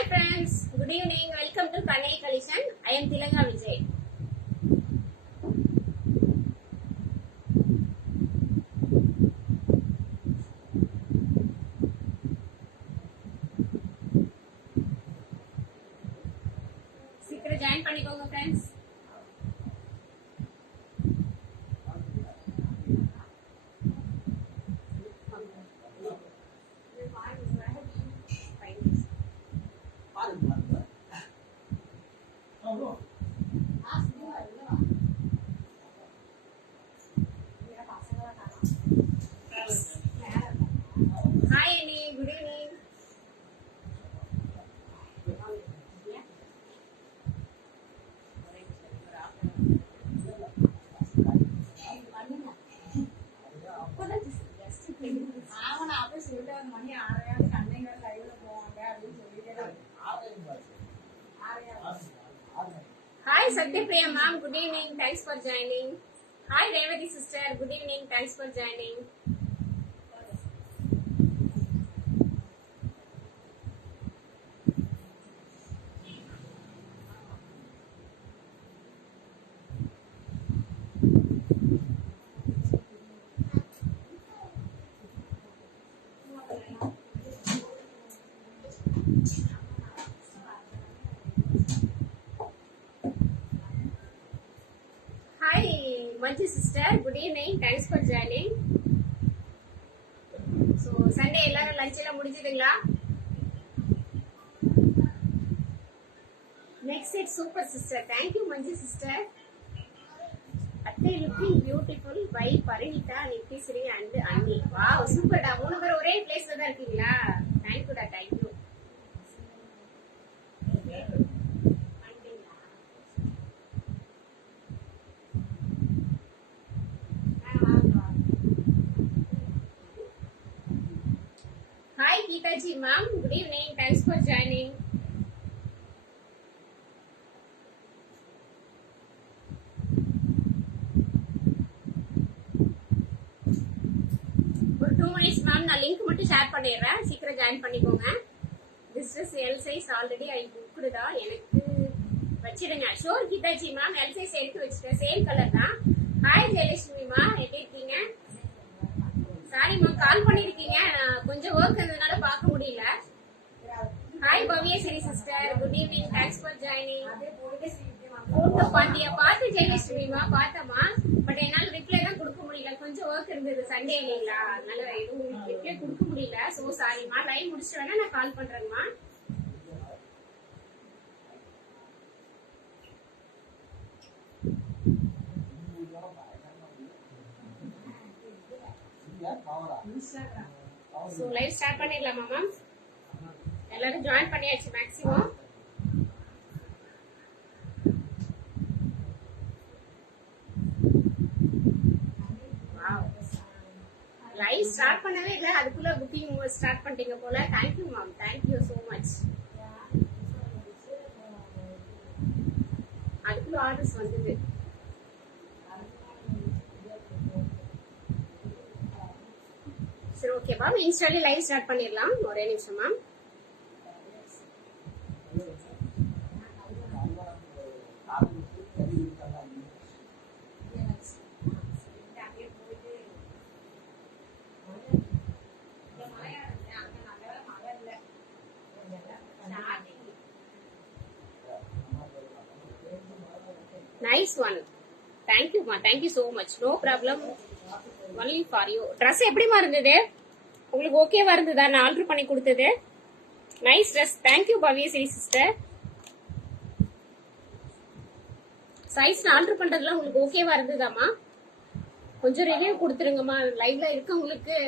Hi friends, good evening. Welcome to Kanai Collection. I am Tilanga Vijay. சீக்கிரம் join பண்ணிக்கோங்க friends. Hi Annie, good evening. Hi Satyapriya ma'am, good evening. Thanks for joining. Hi Revati sister, good evening. Thanks for joining. Hi Manju sister, good evening. Thanks for joining. So Sunday எல்லாரும் lunch எல்லாம் முடிஞ்சதுங்களா? Next set super sister. Thank you Manju sister. Attai looking beautiful by Parinita, Nitisri and Anni. Wow, super da. மூணு பேர் ஒரே பிளேஸ்ல தான் இருக்கீங்களா? Thank you da, thank you. Hi Geeta ji ma'am, good evening. Thanks for joining. ஒரு 2 minutes ma'am, நான் link மட்டும் share பண்ணிடுறேன். சீக்கிரம் ஜாயின் பண்ணிக்கோங்க. This is L size already I booked da. எனக்கு வச்சிடுங்க. Sure Geetha ji ma'am, L size எடுத்து வச்சிட்டேன். சேம் கலர் தான். Hi ஜெயலட்சுமி மா, எப்படி இருக்கீங்க? சாரி மா, கால் பண்ணிருக்கீங்க. கொஞ்சம் வர்க் இருந்ததுனால பார்க்க முடியல. Hi Bhavyasri sister, good evening. Thanks for joining. Photo Pandya பார்த்து ஜெயலட்சுமிமா பார்த்தமா, பட் என்னால ரிப்ளை தான் கொடுக்க முடியல. கொஞ்சம் ஒர்க் இருந்தது, சண்டே இல்லைங்களா, அதனால எதுவும் ரிப்ளை கொடுக்க முடியல. சோ சாரிமா. லைவ் முடிச்சுட்டு வேணா நான் கால் பண்றேங்கம்மா. சோ லைவ் ஸ்டார்ட் பண்ணிடலாமா மேம்? எல்லாரும் ஜாயின் பண்ணியாச்சு மேக்ஸிமம். லைவ் ஸ்டார்ட் பண்ணவே இல்லை, அதுக்குள்ள புக்கிங் ஸ்டார்ட் பண்ணிட்டீங்க போல. Thank you ma'am, thank you so much. அதுக்குள்ள ஆர்டர்ஸ் வந்தது. சரி ஓகே மேம், இன்ஸ்டாலே லைவ் ஸ்டார்ட் பண்ணிடலாம். ஒரே நிமிஷம் மேம். Nice one. தேங்க்யூ மா, thank you so much. No problem, only for you. Dress எப்படிமா இருந்தது உங்களுக்கு? ஓகேவா இருந்ததா நான் ஆர்டர் பண்ணி கொடுத்தது? Nice dress. Thank you Bhavyasri sister. Size order பண்றதுலாம் உங்களுக்கு ஓகேவா இருந்ததாமா? கொஞ்சம் ரிவ்யூ கொடுத்துருங்கம்மா, லைவ்ல இருக்கவங்களுக்கு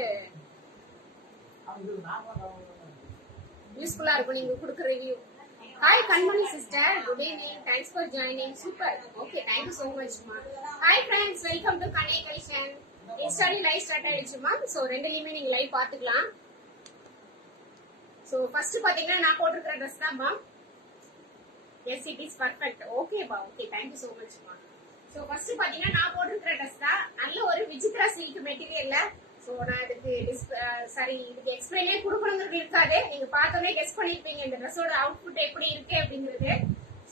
யூஸ்ஃபுல்லா இருக்கும் நீங்க கொடுக்குற review. Hi Kanmani sister, good evening. Thanks for joining. Super. Okay, thank you so much மா. ஹாய் ஃப்ரெண்ட்ஸ், வெல்கம் டு கனே கலெக்ஷன். இன்ஸ்டாலி லைவ் ஸ்டார்ட் ஆயிடுச்சுமா. சோ ரெண்டுலயுமே நீங்க லைவ் பாத்துக்கலாம். சோ ஃபர்ஸ்ட் பாத்தீங்கன்னா நான் போட்டிருக்கிற ட்ரெஸ் தான் மா. S it is perfect. Okay பா, ஓகே, தேங்க்யூ சோ மச் மா. சோ ஃபர்ஸ்ட் பாத்தீங்கன்னா நான் போட்டிருக்கிற ட்ரெஸ் தான். நல்ல ஒரு விசித்ரா சில்க் மெட்டீரியல்ல ஸோ நான் இதுக்கு இதுக்கு எக்ஸ்பிளைனே கொடுக்கணுங்கிறது இருக்காது. நீங்க பார்த்தோன்னே கெஸ் பண்ணிருப்பீங்க இந்த ட்ரெஸ்ஸோட அவுட்புட் எப்படி இருக்கு அப்படிங்கிறது.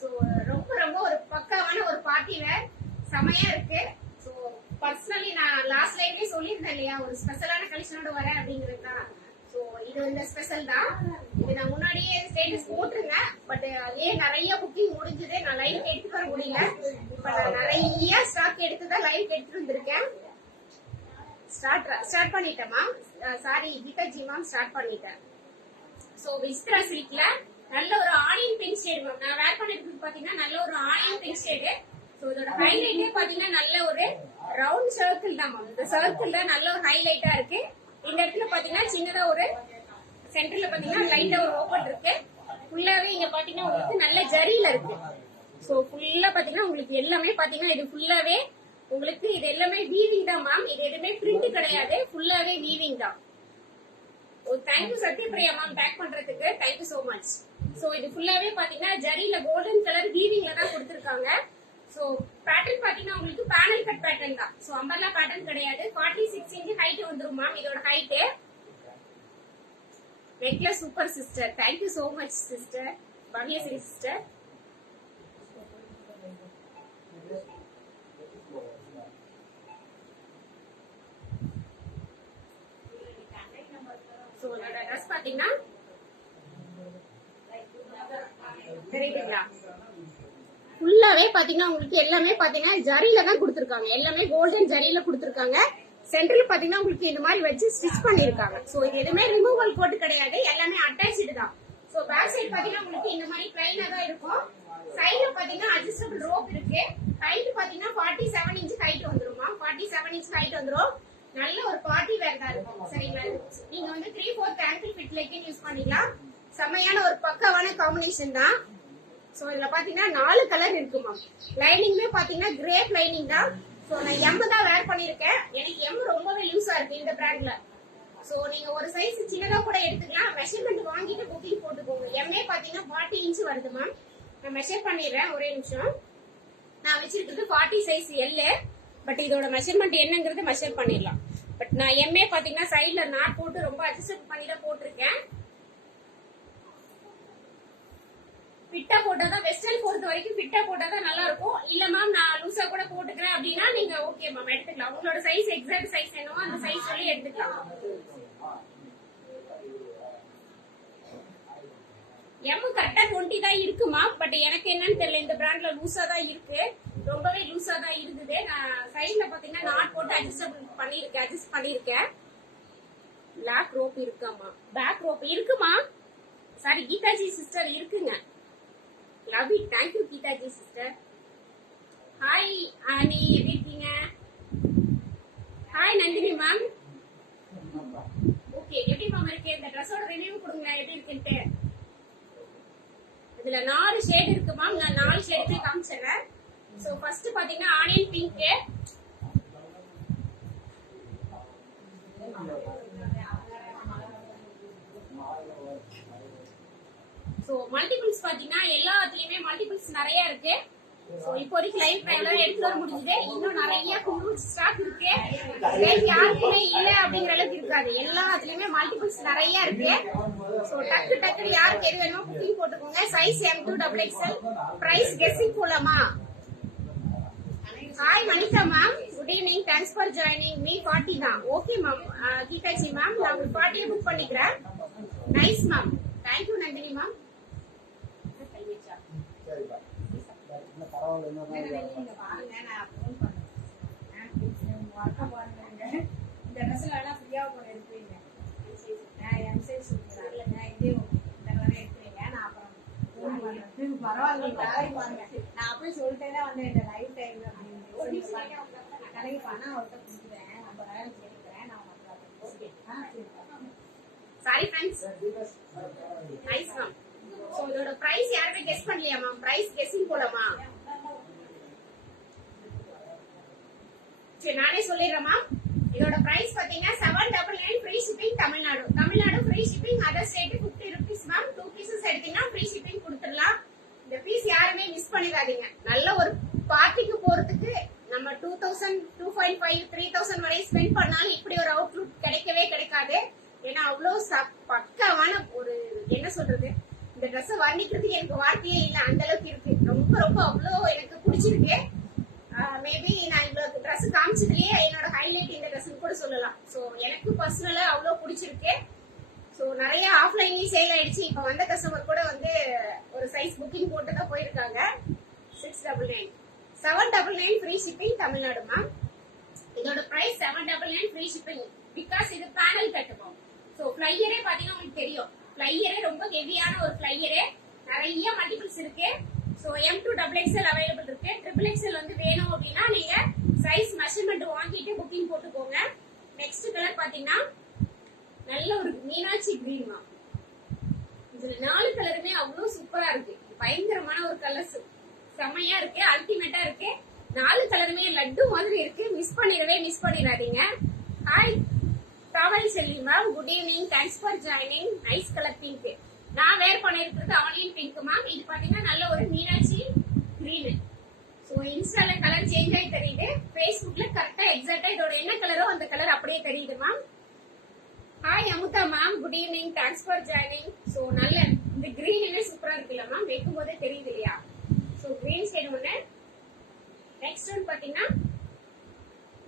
ஸோ ரொம்ப ரொம்ப ஒரு பக்காவான ஒரு பார்ட்டி வேர், செமையா இருக்கு. ஸோ பர்சனலி நான் லாஸ்ட் லைவ்லயே சொல்லியிருந்தேன் இல்லையா, ஒரு ஸ்பெஷலான கலெக்ஷனோட வரேன் அப்படிங்கிறது தான். ஸோ இது இந்த ஸ்பெஷல் தான். இது நான் முன்னாடியே ஸ்டேட்டஸ் போட்டிருந்தேன், பட் அதுலயே நிறைய புக்கிங் முடிஞ்சது. நான் லைவ் எடுத்துட்டு வர முடியல. இப்ப நான் நிறைய ஸ்டாக் எடுத்துதான் லைவ் எடுத்துட்டு வந்திருக்கேன். ஸ்டார்ட் பண்ணிட்டேன் சாரி கீதாஜி மேம், ஸ்டார்ட் பண்ணிட்டேன். ஸோ விஸ்திரா சில்க்ல நல்ல ஒரு ஆனியன் பிங்க் ஷேட் மேம். நான் வேர் பண்ணிருக்கு பாத்தீங்கன்னா நல்ல ஒரு ஆனியன் பிங்க் ஷேடு. ஸோ இதோட ஹைலைட்டே பாத்தீங்கன்னா நல்ல ஒரு ரவுண்ட் சர்க்கிள் தான் மேம். இந்த சர்க்கிள் தான் நல்ல ஒரு ஹைலைட்டா இருக்கு. இந்த இடத்துல பாத்தீங்கன்னா சின்னதா ஒரு சென்டர்ல பாத்தீங்கன்னா லைட்டா ஒரு ஓப்பன் இருக்கு. ஃபுல்லாவே இங்க பாத்தீங்கன்னா உங்களுக்கு நல்ல ஜரியில இருக்கு. ஸோ ஃபுல்லா பாத்தீங்கன்னா உங்களுக்கு எல்லாமே பாத்தீங்கன்னா இது ஃபுல்லாவே உங்களுக்கு இது எல்லாமே வீவிங் தான் மேம். இது எதுவுமே பிரிண்ட் கிடையாது, ஃபுல்லாவே வீவிங் தான். தேங்க்யூ சத்யபிரியா மேம் பேக் பண்றதுக்கு, தேங்க்யூ சோ மச். சோ இது ஃபுல்லாவே பாத்தீங்கன்னா ஜரியில கோல்டன் கலர் வீவிங்ல தான் கொடுத்திருக்காங்க. சோ பேட்டர்ன் பாத்தீங்கன்னா உங்களுக்கு பேனல் கட் பேட்டர்ன் தான். சோ அம்பர்லா பேட்டர்ன் கிடையாது. 46 இன்ச் ஹைட் வந்துரும் மேம் இதோட height. Necklace super sister, thank you so much sister, Paviyashree sister. So இதோட ட்ரெஸ் பாத்தீங்கன்னா தெரியுதுங்களா, ஃபுல்லாவே பாத்தீங்கன்னா உங்களுக்கு எல்லாமே பாத்தீங்கன்னா ஜரியில தான் கொடுத்திருக்காங்க. எல்லாமே கோல்டன் ஜரியில கொடுத்திருக்காங்க. சென்டர்ல பாத்தீங்கன்னா உங்களுக்கு இந்த மாதிரி வச்சு ஸ்டிச் பண்ணிருக்காங்க. சோ இது எதுவுமே ரிமூவல் கோட் கிடையாது, எல்லாமே அட்டாச்டு தான். சோ பேக் சைடு பாத்தீங்கன்னா உங்களுக்கு இந்த மாதிரி பிளைனா தான் இருக்கும். சைடுல பாத்தீங்கன்னா அட்ஜஸ்டபிள் ரோப் இருக்கு. ஹைட் பாத்தீங்கன்னா 47 இன்ச் ஹைட் வந்துருமா, 47 இன்ச் ஹைட் வந்துரும். நல்ல ஒரு பார்ட்டி வேர் தான் இருக்கும். சரிங்களா, நீங்க வந்து 3/4 ஆங்கிள் ஃபிட் லெக்கின் யூஸ் பண்ணிக்கலாம். செமையான ஒரு பக்காவான காம்பினேஷன் தான். சோ இதுல பாத்தீங்கன்னா 4 கலர் இருக்குமா. லைனிங்மே பாத்தீங்கன்னா கிரேப் லைனிங் தான். சோ நான் எம் தான் வேர் பண்ணிருக்கேன். எனக்கு எம் ரொம்பவே யூஸா இருக்கு இந்த பிராண்ட்ல. சோ நீங்க ஒரு சைஸ் சின்னதா கூட எடுத்துக்கலாம். மெஷர்மெண்ட் வாங்கிட்டு புக்கிங் போட்டுக்கோங்க. எம்ஏ பாத்தீங்கன்னா 40 இன்ச் வருது மேம். நான் மெஷர் பண்ணிடுறேன், ஒரே நிமிஷம். நான் வச்சிருக்கிறது 40 சைஸ் எல். பட் இதோட மெஷர்மெண்ட் என்னங்கிறது மெஷர் பண்ணிடலாம். பட் நான் எம்ஏ பாத்தீங்கன்னா சைட்ல நாட் போட்டு ரொம்ப அட்ஜஸ்ட் பண்ணி தான் போட்டிருக்கேன். ஃபிட்டா போட்டாதான் வெஸ்டர்ன் பொறுத்த வரைக்கும் ஃபிட்டா போட்டாதான் நல்லா இருக்கும். இல்ல மேம் நான் லூசா கூட போட்டுக்கிறேன் அப்படின்னா நீங்க ஓகே மேம் எடுத்துக்கலாம். உங்களோட சைஸ் எக்ஸாக்ட் சைஸ் என்னவோ அந்த சைஸ் சொல்லி எடுத்துக்கலாம். எம் கரெக்டா 20 தான் இருக்குமா. பட் எனக்கு என்னன்னு தெரியல, இந்த பிராண்ட்ல லூசா தான் இருக்கு, ரொம்பவே லூசா தான் இருக்குது. நான் சைட்ல பாத்தீங்கன்னா நாட் போட்டு அட்ஜஸ்ட் பண்ணிருக்கேன். பிளாக் ரோப் இருக்காமா, பேக் ரோப் இருக்குமா. சாரி கீதாஜி சிஸ்டர் இருக்குங்க. Love it, thank you Geethaji sister. Hi Annie, எப்படி இருக்கீங்க? Hi Nandini ma'am. ஓகே, எப்படி மேம் இருக்கு? இந்த ட்ரெஸ்ஸோட ரிவ்யூ கொடுங்க எப்படி இருக்குன்ட்டு. இதுல 4 ஷேட் இருக்கு மேம். நான் 4 ஷேட் காமிச்சிடுறேன். சோ ஃபர்ஸ்ட் பாத்தீங்கன்னா ஆனியன் பிங்க். சோ மல்டிபிள்ஸ் பாத்தீங்கன்னா எல்லாத்துலயுமே மல்டிபிள்ஸ் நிறைய இருக்கு. சோ இப்போதைக்கு லைவ் ட்ரையலா எடுத்து வர முடிஞ்சது. இன்னும் நிறைய குழு ஸ்டாக் இருக்கு. யாருக்குமே இல்ல அப்படிங்கிற அளவுக்கு இருக்காது. எல்லாத்துலயுமே மல்டிபிள்ஸ் நிறைய இருக்கு. சோ டக்கு யாருக்கு எது வேணுமோ புக்கிங் போட்டுக்கோங்க. Size M2 XXL. Price guessing போலாமா? Hi Manisha ma'am, good evening, thanks for joining. Me 40 தான். ஓகே மேம் கீதாஜி மேம், நான் ஒரு 40 புக் பண்ணிக்கிறேன். Nice ma'am, thank you Nandini ma'am. இந்த ட்ரெஸ்ல எல்லாம் ஃப்ரீயா போட எடுப்பீங்க. எம் சைஸ் இல்லங்க, இதே இந்த கலர் எடுப்பீங்க. நான் அப்புறம் ஃபோன் பண்றேன். பரவாயில்ல பாருங்க. நான் அப்படியே சொல்லிட்டே வந்தேன் இந்த லைவ் டைம்ல அப்படின்னு. நான் கடைக்கு பணம் அவர்கிட்ட கொடுக்குறேன், 50,000 கேட்கிறேன். நான் உங்களுக்கு sorry friends, nice ma'am. So இதோட பிரைஸ் யாருமே கெஸ் பண்ணலையா மேம்? பிரைஸ் கெஸ்ஸிங் போலாமா? சரி நானே சொல்லிடுறேன் மேம். இதோட பிரைஸ் பாத்தீங்கன்னா 799 free shipping Tamil Nadu free shipping. Other state 50 rupees ma'am. 2 pieces எடுத்தீங்கன்னா ஃப்ரீ ஷிப்பிங் கொடுத்துடலாம். இந்த பீஸ் யாருமே மிஸ் பண்ணிடாதீங்க. நல்ல ஒரு பார்ட்டிக்கு போறதுக்கு நம்ம 2000, 2.5, 3000 வரை ஸ்பெண்ட் பண்ணாலும் இப்படி ஒரு அவுட்லுக் கிடைக்கவே கிடைக்காது. ஏன்னா அவ்வளவு பக்காவான ஒரு என்ன சொல்றது, இந்த ட்ரெஸ் வர்ணிக்கிறதுக்கு எனக்கு வார்த்தையே இல்லை, அந்த அளவுக்கு இருக்கு. ரொம்ப ரொம்ப அவ்வளோ எனக்கு பிடிச்சிருக்கு. மேபி நான் இவ்வளவு ட்ரெஸ் காமிச்சதுலயே என்னோட ஹைலைட் இந்த ட்ரெஸ் கூட சொல்லலாம். ஸோ எனக்கு பர்சனலா அவ்வளோ பிடிச்சிருக்கு. ஸோ நிறைய ஆஃப்லைன்லயும் சேல் ஆயிடுச்சு. இப்போ வந்த கஸ்டமர் கூட வந்து ஒரு சைஸ் புக்கிங் போட்டு தான் போயிருக்காங்க. 699, 799 ஃப்ரீ ஷிப்பிங் தமிழ்நாடு மேம். இதோட பிரைஸ் 799 ஃப்ரீ ஷிப்பிங். பிகாஸ் இது பேனல் கட்டுவோம். ஸோ ஃபிளையரே பாத்தீங்கன்னா உங்களுக்கு தெரியும், ஃபிளையரே ரொம்ப ஹெவியான ஒரு ஃபிளையரே. நிறைய மல்டிபிள்ஸ் இருக்கு. ஸோ M2 XXL அவைலபிள் இருக்கு. XXL வந்து வேணும் அப்படின்னா நீங்க சைஸ் மெஷர்மெண்ட் வாங்கிட்டு புக்கிங் போட்டுக்கோங்க. நெக்ஸ்ட் கலர் பாத்தீங்கன்னா நல்ல ஒரு மீனாட்சி கிரீன் மேம். இதுல 4 கலருமே அவ்வளவு சூப்பரா இருக்கு. பயங்கரமான ஒரு கலர்ஸ், செம்மையா இருக்கு, அல்டிமேட்டா இருக்கு. 4 கலருமே லட்டு மாதிரி இருக்கு. மிஸ் பண்ணிடாதீங்க. Hi travel Selvi ma'am, good evening, thanks for joining. Nice colour pink. நான் வேர் பண்ணிருக்கிறது ஆனியன் பிங்க் மேம். இது பாத்தீங்கன்னா நல்ல ஒரு மீனாட்சி கிரீன். சோ இன்ஸ்டால கலர் சேஞ்ச் ஆகி தெரியுது, ஃபேஸ்புக்ல கரெக்டா எக்ஸாக்டா இதோட என்ன கலரோ அந்த கலர் அப்படியே தெரியுது ma'am. Hi Amudha ma'am, good evening, thanks for joining. So நல்ல இந்த கிரீன் என்ன சூப்பரா இருக்குல்ல மேம், வைக்கும் போதே தெரியுது இல்லையா. சோ கிரீன் ஷேட் ஒண்ணு. நெக்ஸ்ட் ஒன் பாத்தீங்கன்னா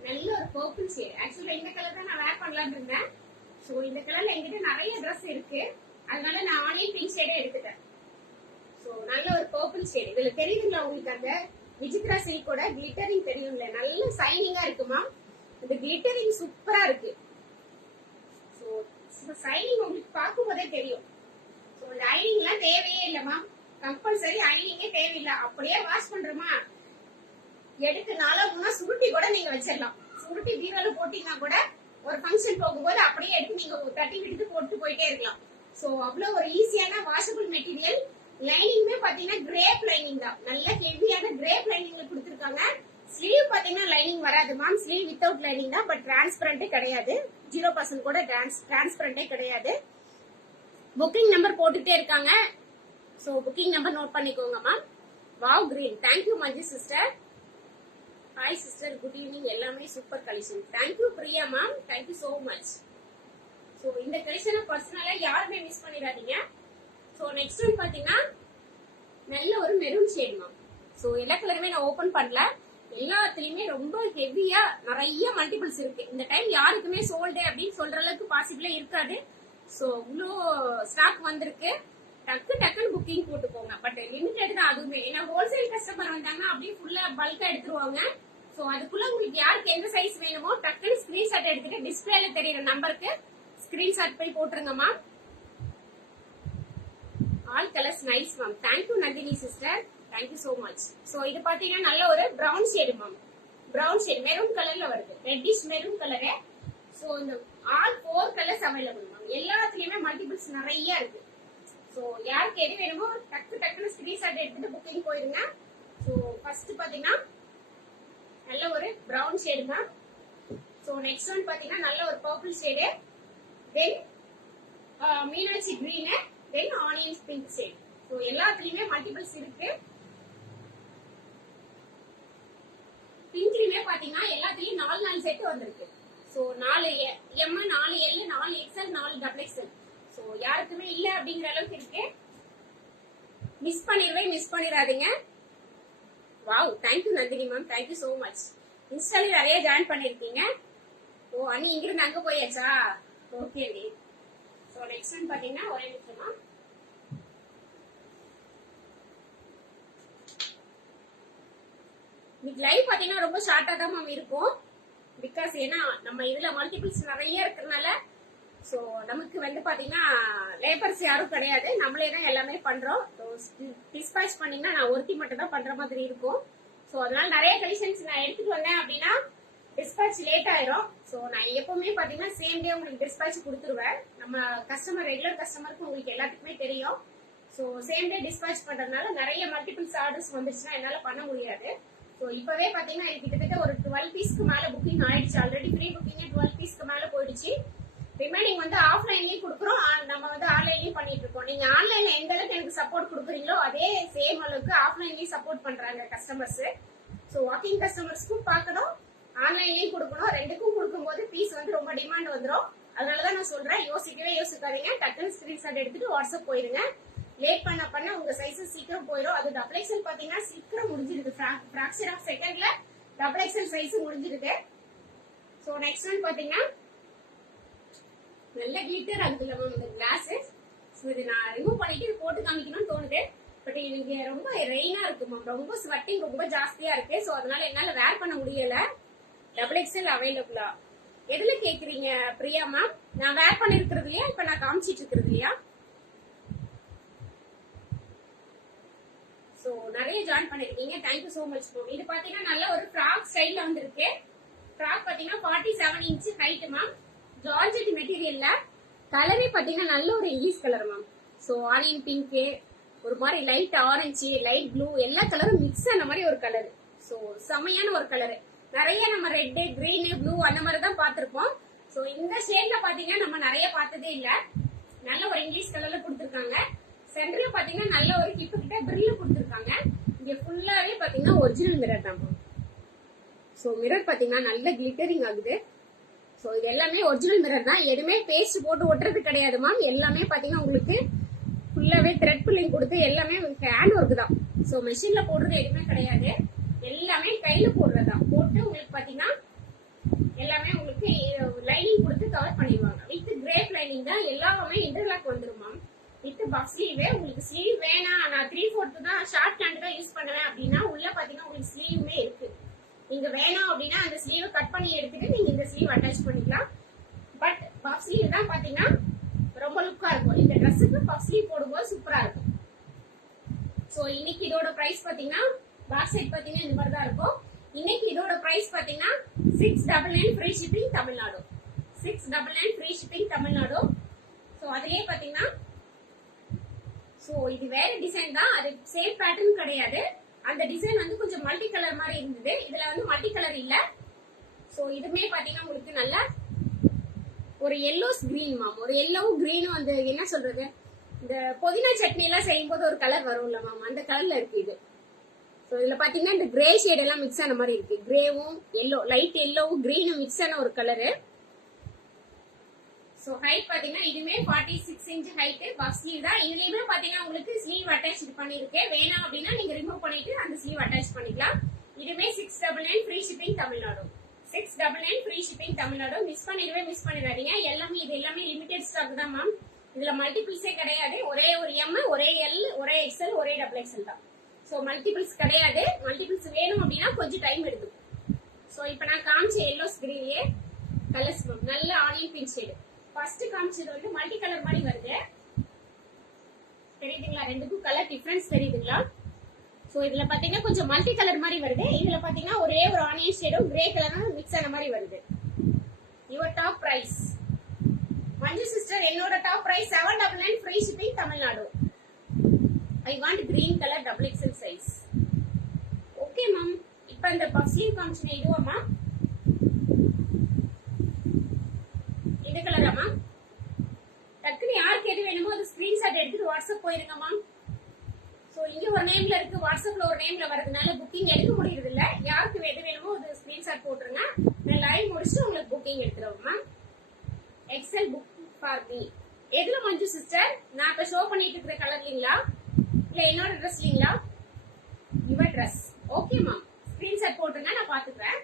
நல்ல ஒரு பர்பிள் ஷேட். ஆக்சுவலா இந்த கலர் தான் நான் வேர் பண்ணலாம்னு இருந்தேன். சோ இந்த கலர்ல என்கிட்ட நிறைய ட்ரெஸ் இருக்கு, அதனால நான் ஆனியன் பிங்க் ஷேடே எடுத்துட்டேன். சோ நல்ல ஒரு பர்பிள் ஷேட். இதுல தெரியுதுங்களா உங்களுக்கு, அந்த விசித்ரா சில்கோட கிளிட்டரிங் தெரியும்ல, நல்ல சைனிங்கா இருக்குமா. இந்த கிளிட்டரிங் சூப்பரா இருக்கு. சோ சைனிங் உங்களுக்கு பார்க்கும் போதே தெரியும். சோ இந்த ஐனிங்லாம் தேவையே இல்ல மேம், கம்பல்சரி ஐனிங்கே தேவையில்லை. அப்படியே வாஷ் பண்றோமா, எடுத்து நாளா முன்னா சுருட்டி கூட நீங்க வச்சிடலாம். சுருட்டி பீரோல போட்டீங்கன்னா கூட ஒரு ஃபங்க்ஷன் போகும்போது அப்படியே எடுத்து நீங்க தட்டி விட்டு போட்டு போயிட்டே இருக்கலாம். சோ அவ்வளவு ஒரு ஈஸியான வாஷபிள் மெட்டீரியல். லைனிங்குமே பாத்தீங்கன்னா கிரேப் லைனிங் தான், நல்ல ஹெவியான கிரேப் லைனிங்ல கொடுத்துருக்காங்க. ஸ்லீவ் பாத்தீங்கன்னா லைனிங் வராது மேம், ஸ்லீவ் வித்தவுட் லைனிங் தான். பட் டிரான்ஸ்பரண்டே கிடையாது, 0% கூட டிரான்ஸ்பரண்டே கிடையாது. புக்கிங் நம்பர் போட்டுட்டே இருக்காங்க. சோ புக்கிங் நம்பர் நோட் பண்ணிக்கோங்க ma'am. Wow green, thank you Manju sister. Hi sister, good evening. எல்லாமே super collection. Thank you Priya ma'am, thank you so much. So இந்த கலெக்ஷனை பர்சனலா யாருமே மிஸ் பண்ணிடாதீங்க. சோ நெக்ஸ்ட் ஒன் பாத்தீங்கன்னா நல்ல ஒரு மெரூன் ஷேட் மேம். சோ எல்லா கலருமே நான் ஓபன் பண்ணல, எல்லாத்துலயுமே ரொம்ப ஹெவியா நிறைய மல்டிபிள்ஸ் இருக்கு. இந்த டைம் யாருக்குமே சோல்டு அப்படின்னு சொல்ற அளவுக்கு பாசிபிளா இருக்காது. சோ இவ்வளோ ஸ்டாக் வந்திருக்கு. டக்குன்னு புக்கிங் போட்டுக்கோங்க. பட் லிமிடெட் தான் அதுவுமே, ஏன்னா ஹோல்சேல் கஸ்டமர் வந்தாங்கன்னா அப்படியே ஃபுல்லா பல்கா எடுத்துருவாங்க. சோ அதுக்குள்ள உங்களுக்கு யாருக்கு எந்த சைஸ் வேணுமோ டக்குன்னு ஸ்கிரீன்ஷாட் எடுத்துட்டு டிஸ்பிளேல தெரியுற நம்பருக்கு ஸ்கிரீன்ஷாட் பண்ணி போட்டுருங்க. All colours nice ma'am. Thank you Nandini sister, thank you so much. So இது பாத்தீங்கன்னா நல்ல ஒரு brown shade ma'am. Brown shade maroon கலர்ல வருது, ரெட்டிஷ் மெரூன் கலரு. சோ இந்த ஆல் 4 கலர்ஸ் அவைலபிள் மேம். எல்லாத்துலயுமே மல்டிபிள்ஸ் நிறைய இருக்கு. சோ யாருக்கு எது வேணுமோ டக்குன்னு ஸ்கிரீன்ஷாட் எடுத்துட்டு புக்கிங் போயிருங்க. சோ ஃபர்ஸ்ட் பாத்தீங்கன்னா நல்ல ஒரு brown shade ma'am. So next one பாத்தீங்கன்னா நல்ல ஒரு purple shade, then Meenakshi green, then onion pink shade. So எல்லாத்துலயுமே மல்டிபிள்ஸ் இருக்கு. பிங்க்லயுமே பாத்தீங்கன்னா எல்லாத்துலயும் 4 செட் வந்திருக்கு. So 4 M, 4 L, 4 XL, 4 XXL. So யாருக்குமே இல்ல அப்படிங்கிற அளவுக்கு இருக்கு. மிஸ் பண்ணிடாதீங்க. Wow, thank you Nandini ma'am, thank you so much. இன்ஸ்டால நிறைய ஜாயின் பண்ணிருக்கீங்க. ஓ அண்ணி இங்கிருந்து அங்க போயாச்சா? ஓகே டி. சோ நெக்ஸ்ட் ஒன் பாத்தீங்கன்னா ஒரே நிமிஷமா. இன்னைக்கு லைவ் பாத்தீங்கன்னா ரொம்ப ஷார்ட்டா தான் மேம் இருக்கும். பிகாஸ் ஏன்னா நம்ம இதுல மல்டிபிள்ஸ் நிறைய இருக்கிறதுனால சோ நமக்கு வந்து பாத்தீங்கன்னா லேபர்ஸ் யாரும் கிடையாது, நம்மளே தான் எல்லாமே பண்றோம். டிஸ்பேச் பண்ணீங்கன்னா நான் ஒருத்தி மட்டும் தான் பண்ற மாதிரி இருக்கும். சோ அதனால நிறைய கலெக்ஷன்ஸ் நான் எடுத்துட்டு வந்தேன் அப்படின்னா டிஸ்பேச் லேட் ஆயிரும். சோ நான் எப்பவுமே பாத்தீங்கன்னா சேம் டே உங்களுக்கு டிஸ்பேச் கொடுத்துருவேன். நம்ம கஸ்டமர், ரெகுலர் கஸ்டமருக்கு உங்களுக்கு எல்லாத்துக்குமே தெரியும். சோ சேம் டே டிஸ்பேச் பண்றதுனால நிறைய மல்டிபிள்ஸ் ஆர்டர்ஸ் வந்துச்சுன்னா என்னால பண்ண முடியாது. சோ இப்பவே பாத்தீங்கன்னா கிட்டத்தட்ட ஒரு 12 பீஸ்க்கு மேல புக்கிங் ஆயிடுச்சு. ஆல்ரெடி ப்ரீ புக்கிங் 12 பீஸ்க்கு மேல போயிடுச்சு. ரிமைனிங் வந்து ஆஃப்லைன்லயும் கொடுக்குறோம், நம்ம வந்து ஆன்லைன்லயும் பண்ணிட்டு இருக்கோம். நீங்க ஆன்லைன்ல எந்த அளவுக்கு எனக்கு சப்போர்ட் கொடுக்குறீங்களோ அதே சேம் அளவுக்கு ஆஃப்லைன்லயும் சப்போர்ட் பண்றாங்க கஸ்டமர்ஸ். ஸோ வாக்கிங் கஸ்டமர்ஸ்க்கும் பார்க்கணும், ஆன்லைன்லயும் கொடுக்கணும். ரெண்டுக்கும் கொடுக்கும்போது பீஸ் வந்து ரொம்ப டிமாண்ட் வந்துடும். அதனாலதான் நான் சொல்றேன், யோசிக்காதீங்க. டக்குன்னு ஸ்கிரீன்ஷாட் எடுத்துட்டு வாட்ஸ்அப் போயிருங்க. லேட் பண்ண உங்க சைஸஸ் சீக்கிரம் போயிடும். அது டபுள் எக்ஸல் பாத்தீங்கன்னா சீக்கிரம் முடிஞ்சிருக்கு. ஃபிராக்சர் ஆஃப் செகண்ட்ல டபுள் எக்ஸல் சைஸ் முடிஞ்சிருக்கு. ஸோ நெக்ஸ்ட் ஒன் பாத்தீங்கன்னா நல்ல கிளிட்டர் அதுல இந்த கிளாஸ். ஸோ இது நான் ரிமூவ் பண்ணிட்டு இது போட்டு காமிக்கணும்னு தோணுது. பட் இது ரொம்ப ரெயினா இருக்கு மேம், ரொம்ப ஸ்வெட்டிங் ரொம்ப ஜாஸ்தியா இருக்கு. ஸோ அதனால என்னால வேர் பண்ண முடியல. டபுள் எக்ஸல் அவைலபிளா எதுல கேக்குறீங்க பிரியா மேம்? நான் வேர் பண்ணிருக்கிறதுலயா இப்ப நான் காமிச்சிட்டு இருக்கிறது இல்லையா? சோ நிறைய ஜாயின் பண்ணிருக்கீங்க, தேங்க்யூ சோ மச் மேம். இது பாத்தீங்கன்னா நல்ல ஒரு ஃப்ராக் ஸ்டைல்ல வந்திருக்கு. ஃப்ராக் பாத்தீங்கன்னா 47 இன்ச் ஹைட் மேம். ஜார்ஜெட் மெட்டீரியல்ல கலரே பாத்தீங்கன்னா நல்ல ஒரு English colour ma'am. So onion pink, ஒரு மாதிரி லைட் ஆரஞ்சு, லைட் ப்ளூ, எல்லா கலரும் மிக்ஸ் ஆன மாதிரி ஒரு கலர். சோ செமையான ஒரு கலர். நிறைய நம்ம ரெட், கிரீன், ப்ளூ அந்த மாதிரி தான் பாத்திருப்போம். சோ இந்த ஷேட்ல பாத்தீங்கன்னா நம்ம நிறைய பார்த்ததே இல்ல. நல்ல ஒரு இங்கிலீஷ் கலர்ல கொடுத்திருக்காங்க. சென்டர்ல பாத்தீங்கன்னா நல்ல ஒரு ஹிப் கிட்ட பிரில் கொடுத்திருக்காங்க. இங்க ஃபுல்லாவே பாத்தீங்கன்னா ஒரிஜினல் மிரர் தான். சோ மிரர் பாத்தீங்கன்னா நல்ல கிளிட்டரிங் ஆகுது. சோ இது எல்லாமே ஒரிஜினல் மிரர் தான், எதுவுமே பேஸ்ட் போட்டு ஒட்டுறது கிடையாது மேம். எல்லாமே பாத்தீங்கன்னா உங்களுக்கு ஃபுல்லாவே த்ரெட் பில்லிங் கொடுத்து எல்லாமே ஹேண்ட் ஒர்க் தான். சோ மெஷின்ல போடுறது எதுவுமே கிடையாது, எல்லாமே கையில போடுறதுதான். போட்டு உங்களுக்கு பாத்தீங்கன்னா எல்லாமே உங்களுக்கு லைனிங் கொடுத்து கவர் பண்ணிடுவாங்க. வித் கிரேப் லைனிங் தான், எல்லாமே இன்டர்லாக் வந்துடும் மேம். With puff sleeve. உங்களுக்கு ஸ்லீவ் வேணாம், நான் 3/4 தான் ஷார்ட் ஹேண்ட் தான் யூஸ் பண்ணுவேன் அப்படின்னா உள்ள பாத்தீங்கன்னா உங்களுக்கு ஸ்லீவுமே இருக்கு. நீங்க வேணாம் அப்படின்னா அந்த ஸ்லீவ் கட் பண்ணி எடுத்துட்டு நீங்க இந்த ஸ்லீவ் அட்டாச் பண்ணிக்கலாம். பட் பஃப் ஸ்லீவ் தான் பாத்தீங்கன்னா ரொம்ப லுக்கா இருக்கும். இந்த ட்ரெஸ்ஸுக்கு பஃப் ஸ்லீவ் போடும்போது சூப்பரா இருக்கும். சோ இன்னைக்கு இதோட பிரைஸ் பாத்தீங்கன்னா பேக் சைட் பாத்தீங்கன்னா இந்த மாதிரி தான் இருக்கும். இன்னைக்கு இதோட பிரைஸ் பாத்தீங்கன்னா 699 free shipping Tamil Nadu. 699 free shipping Tamil Nadu. So அதுலயே பாத்தீங்கன்னா சோ இது வேற டிசைன் தான், அது சேம் பேட்டர்ன் கிடையாது. அந்த டிசைன் வந்து கொஞ்சம் மல்டி கலர் மாதிரி இருந்தது, இதுல வந்து மல்டி கலர் இல்ல. சோ இதுமே பாத்தீங்கன்னா உங்களுக்கு நல்ல ஒரு எல்லோஸ் கிரீன் மேம். ஒரு எல்லோ கிரீனும் வந்து என்ன சொல்றது, இந்த புதினா சட்னி எல்லாம் செய்யும் போது ஒரு கலர் வரும்ல மேம், அந்த கலர்ல இருக்கு இது. சோ இதுல பாத்தீங்கன்னா இந்த கிரே ஷேட் எல்லாம் மிக்ஸ் ஆன மாதிரி இருக்கு. கிரேவும் எல்லோ, லைட் எல்லோவும் கிரீனும் மிக்ஸ் ஆன ஒரு கலரு. சோ ஹைட் பாத்தீங்கன்னா இதுமே 46 இன்ச் ஹைட். பஃப் ஸ்லீவ் தான். இதுலயுமே பாத்தீங்கன்னா உங்களுக்கு ஸ்லீவ் அட்டாச் பண்ணிருக்கேன். வேணாம் அப்படின்னா நீங்க ரிமூவ் பண்ணிட்டு அந்த ஸ்லீவ் அட்டாச் பண்ணிக்கலாம். இதுமே 699 free shipping Tamil Nadu. 699 free shipping Tamil Nadu. Miss பண்ணிடாதீங்க. எல்லாமே இது எல்லாமே லிமிடெட் ஸ்டாக் தான் மேம். இதுல மல்டிபிள்ஸே கிடையாது. ஒரே ஒரு எம், ஒரே எல், ஒரே எக்ஸ்எல், ஒரே டபுள் எக்ஸ்எல் தான். சோ மல்டிபிள்ஸ் கிடையாது. மல்டிபிள்ஸ் வேணும் அப்படின்னா கொஞ்சம் டைம் எடுக்கும். சோ இப்ப நான் காமிச்ச எல்லோ ஸ்கிரீன்லயே கலர்ஸ் மேம். நல்ல ஆனியன் பிங்க் ஷேடு. ஃபர்ஸ்ட் காமிச்சது வந்து மல்டி கலர் மாதிரி வருது, தெரியுதுங்களா? ரெண்டுக்கும் கலர் டிஃபரன்ஸ் தெரியுதுங்களா? சோ இதுல பாத்தீங்கன்னா கொஞ்சம் மல்டி கலர் மாதிரி வருது. இதுல பாத்தீங்கன்னா ஒரே ஒரு ஆனியன் ஷேடும் கிரே கலரும் மிக்ஸ் ஆன மாதிரி வருது. Your top price Manju sister, என்னோட top price 799 free shipping Tamil Nadu. I want green colour double XL size. Okay ma'am. இப்ப இந்த பஃப் ஸ்லீவ் காமிச்சேன் இதுவா மேம்? இது கலரா மேம்? டக்குனு யாருக்கு எது வேணுமோ அது ஸ்கிரீன்ஷாட் எடுத்துட்டு வாட்ஸ்அப் போயிருங்க மேம். சோ இங்க ஒரு நேம்ல இருக்கு, வாட்ஸ்அப்ல ஒரு நேம்ல வரதுனால புக்கிங் எடுக்க முடியறது இல்ல. யாருக்கு எது வேணுமோ அது ஸ்கிரீன்ஷாட் போட்டுருங்க. நான் லைவ் முடிச்சுட்டு உங்களுக்கு புக்கிங் எடுத்துருவோம் ma'am. XL book for me. எதுல மஞ்சு சிஸ்டர்? நான் இப்ப ஷோ பண்ணிட்டு இருக்கிற கலர்லீங்களா இல்ல என்னோட ட்ரெஸ்லீங்களா? Your dress. Okay ma'am, screenshot போட்டுருங்க, நான் பாத்துக்கிறேன்.